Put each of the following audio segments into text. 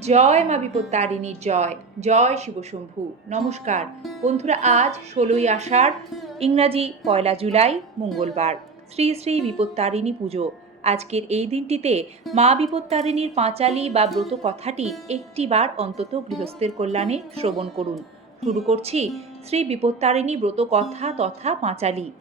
জয় মা বিপত্তারিণীর জয় জয় শিবশম্ভু। নমস্কার। বন্ধুরা, আজ ষোলোই আষাঢ়, ইংরাজি পয়লা জুলাই, মঙ্গলবার। শ্রী শ্রী বিপত্তারিণী পুজো। আজকের এই দিনটিতে মা বিপত্তারিণীর পাঁচালি বা ব্রত কথাটি একটিবার অন্তত গৃহস্থের কল্যাণে শ্রবণ করুন। শুরু করছি শ্রী বিপত্তারিণী ব্রত কথা তথা পাঁচালি।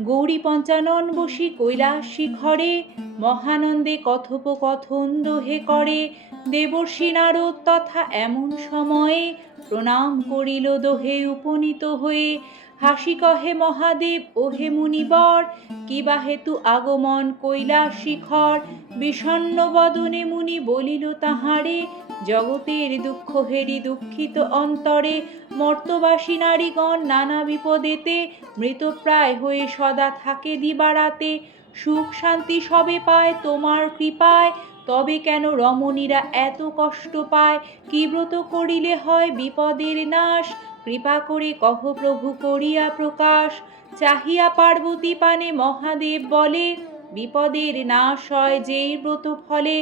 গৌরী পঞ্চানন বসি কৈলাস শিখরে মহানন্দে কথোপকথন দোহে করে, দেবর্ষী নারদ তথা এমন সময়ে প্রণাম করিল দোহে উপনীত হয়ে। হাসি কহে মহাদেব, ওহে মুনিবর কিবা হেতু আগমন কৈলাস শিখর? বিষণ্ণ বদনে মুনি বলিল তাহারে, জগতের দুঃখ হেরি দুঃখিত অন্তরে, মর্তবাসী নারীগণ নানা বিপদেতে মৃতপ্রায় হয়ে সদা থাকে দিবারাতে। সুখ শান্তি সবে পায় তোমার কৃপায়, তবে কেন রমণীরা এত কষ্ট পায়? কি ব্রত করিলে হয় বিপদের নাশ? কৃপা করে কহ প্রভু, করিয়া প্রকাশ। চাহিয়া পার্বতী পানে মহাদেব বলে, বিপদের নাশ হয় যেই ব্রত ফলে।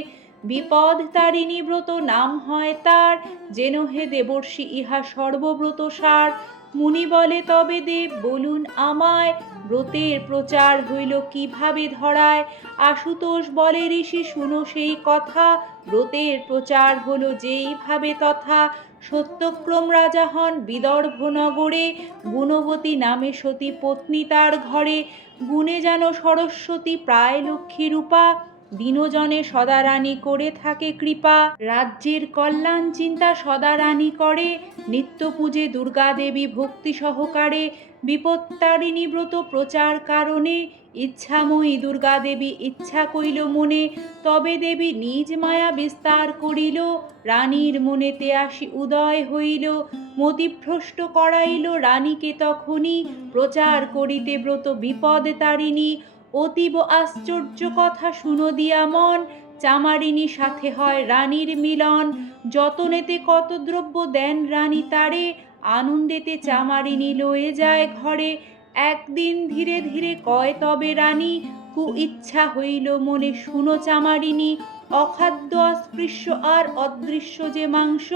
বিপদ তারিণী ব্রত নাম হয় তার, যেন হে দেবর্ষি ইহা সর্বব্রত সার মুনি বলে, তবে দেব, বলুন আমায়, ব্রতের প্রচার হইল কীভাবে ধরায়? আশুতোষ বলে, ঋষি, শুনো সেই কথা, ব্রতের প্রচার হলো যেইভাবে তথা। সত্যক্রম রাজা হন বিদর্ভ নগরে গুণবতী নামে সতী পত্নী তার ঘরে। গুণে যেন সরস্বতী, প্রায় লক্ষ্মী রূপা। দিনজনে সদারানী করে থাকে কৃপা। রাজ্যের কল্যাণ চিন্তা সদারানী করে। নিত্য পূজে দুর্গা দেবী ভক্তি সহকারে। বিপত্তারিণী ব্রত প্রচার কারণে। ইচ্ছাময়ী দুর্গা দেবী ইচ্ছা কইল মনে। তবে দেবী নিজ মায়া বিস্তার করিল। রানীর মনেতে আসি উদয় হইল। মতিভ্রষ্ট করাইল রানীকে তখনই। প্রচার করিতে ব্রত বিপদ তারিণী। অতীব আশ্চর্য কথা শুনো দিয়া মন চামারিনী সাথে হয় রানীর মিলন। যতনেতে কত দ্রব্য দেন রানী তারে, আনন্দেতে চামারিনী লয়ে যায় ঘরে। একদিন ধীরে ধীরে কয় তবে রানী কু ইচ্ছা হইল মনে, শুনো চামারিনী অখাদ্য অস্পৃশ্য আর অদৃশ্য যে মাংস,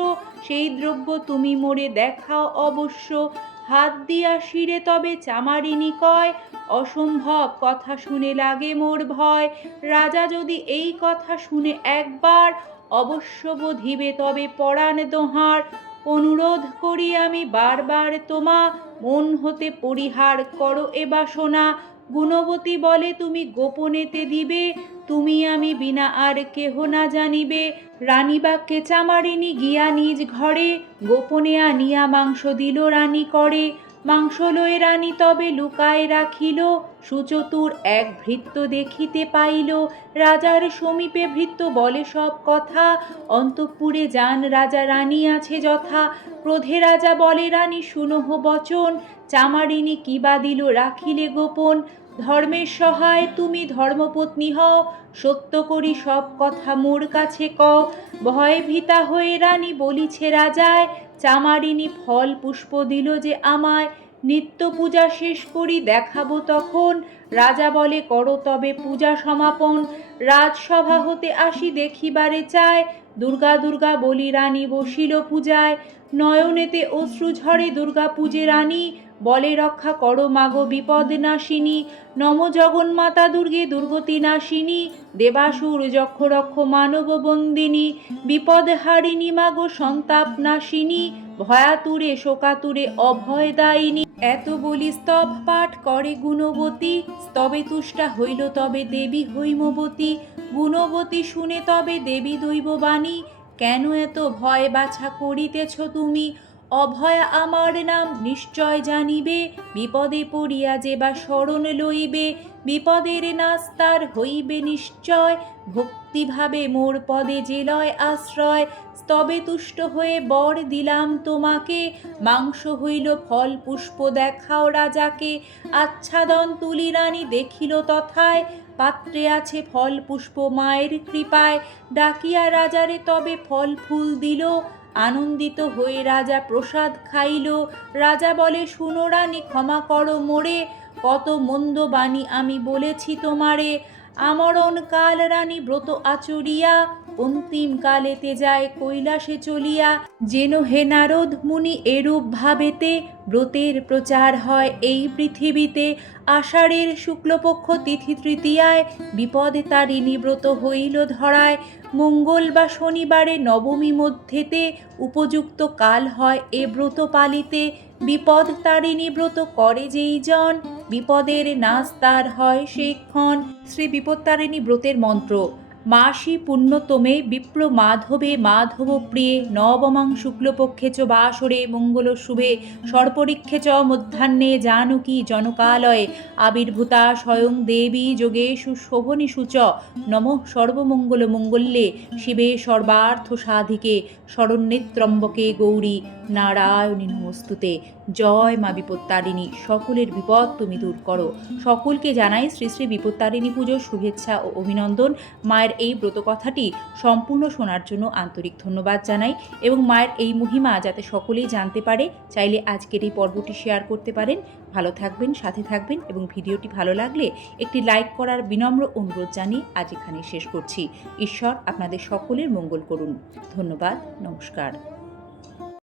সেই দ্রব্য তুমি মোরে দেখাও অবশ্য। হাত দিয়া শিরে তবে চামারিনী কয় অসম্ভব কথা শুনে লাগে মোর ভয়। রাজা যদি এই কথা শুনে একবার, অবশ্য বোধিবে তবে পরাণ দোহার। অনুরোধ করি আমি বারবার তোমা, মন হতে পরিহার করো এ বাসনা। গুণবতী বলে তুমি গোপনেতে দিবে, তুমি আমি বিনা আর কেহ না জানিবে। রানী বা কেচামারিনী গিয়া নিজ ঘরে, গোপনে আনিয়া মাংস দিল রানী করে। মাংস লয়ে রানী তবে লুকায় রাখিল, সুচতুর এক ভৃত্য দেখিতে পাইল। রাজার সমীপে ভৃত্য বলে সব কথা, অন্তঃপুরে যান রাজা রানী আছে যথা। ক্রোধে রাজা বলে, রানী শুনহ বচন চামারিনী কিবা দিল রাখিলে গোপন? ধর্মের সহায় তুমি ধর্মপত্নী হও, সত্য করি সব কথা মোর কাছে কও। ভয় ভীতা হয়ে রানী বলিছে, রাজায় চামারিনী ফল পুষ্প দিল যে আমায় নিত্য পূজা শেষ করি দেখাবো তখন। রাজা বলে, করো তবে পূজা সমাপন। রাজসভা হতে আসি দেখিবারে চায়। দুর্গা দুর্গা বলি, রানী বসিল পূজায়। নয়নেতে অশ্রু ঝরে দুর্গা পূজে রানী। বলে, রক্ষা করো মাগো বিপদ নাশিনী। নম জগন্মাতা দুর্গে দুর্গতি নাশিনী। দেবাসুর যক্ষ রক্ষ মানব বন্দিনী। বিপদ হারিণী মাগো সন্তাপ নাশিনী। ভয়াতুরে, শোকাতুরে, অভয় দায়িনী। এত বলি স্তব পাঠ করে গুণবতী, স্তবে তুষ্টা হইল তবে দেবী হৈমবতী। গুণবতী শুনে তবে দেবী দৈববাণী, কেন এত ভয় বাছা করিতেছ তুমি? অভয়া আমার নাম নিশ্চয় জানিবে, বিপদে পড়িয়া যে বা স্মরণ লইবে, বিপদের নাস্তার হইবে নিশ্চয়, ভক্তিভাবে মোর পদে যে লয় আশ্রয়, স্তবে তুষ্ট হয়ে বর দিলাম তোমাকে, মাংস হইল ফল পুষ্প দেখাও রাজাকে, আচ্ছাদন তুলি রানী দেখিল তথায়, পাত্রে আছে ফল পুষ্প মায়ের কৃপায়, ডাকিয়া রাজারে তবে ফল ফুল দিল আনন্দিত হয়ে রাজা প্রসাদ খাইল। রাজা বলে, শুনো রানী, ক্ষমা করো মোরে। কত মন্দ বাণী আমি বলেছি তোমারে। আমরণ কাল রানী ব্রত আচরিয়া, অন্তিম কালেতে যায় কৈলাসে চলিয়া। যেন হে নারদ মুনি এরূপ ভাবেতে ব্রতের প্রচার হয় এই পৃথিবীতে। আষাঢ়ের শুক্লপক্ষ তিথি তৃতীয়ায় বিপদে তারিণী ব্রত হইল ধরায়। মঙ্গল বা শনিবারে নবমী মধ্যেতে উপযুক্ত কাল হয় এ ব্রত পালিতে। বিপদ তারিণী ব্রত করে যেই জন বিপদের নাস্তার তার হয় সেক্ষণ শ্রী বিপত্তারিণী ব্রতের মন্ত্র। মাসি পুণ্যতমে বিপ্র মাধবে মাধব প্রিয়ে নবমাং শুক্লপক্ষে চ বাসরে মঙ্গল শুভে সর্পরিক্ষে চ মধ্যাহ্নে জানকী জনকালয়ে আবির্ভূতা স্বয়ং দেবী যোগেশু শোভনীষু চ। নম সর্বমঙ্গল মঙ্গল্যে শিবে সর্বার্থ সাধিকে শরণ্যেত্রম্বকে গৌরী নারায়ণী নমস্তুতে। জয় মা বিপত্তারিণী, সকলের বিপদ তুমি দূর করো। সকলকে জানাই শ্রী শ্রী বিপত্তারিণী পুজোর শুভেচ্ছা ও অভিনন্দন। মায়ের এই ব্রত কথাটি সম্পূর্ণ শোনার জন্য আন্তরিক ধন্যবাদ জানাই এবং মায়ের এই মহিমা যাতে সকলেই জানতে পারে, চাইলে আজকের এই পর্বটি শেয়ার করতে পারেন। ভালো থাকবেন, সাথে থাকবেন এবং ভিডিওটি ভালো লাগলে একটি লাইক করার বিনম্র অনুরোধ জানিয়ে আজ এখানে শেষ করছি। ঈশ্বর আপনাদের সকলের মঙ্গল করুন। ধন্যবাদ, নমস্কার।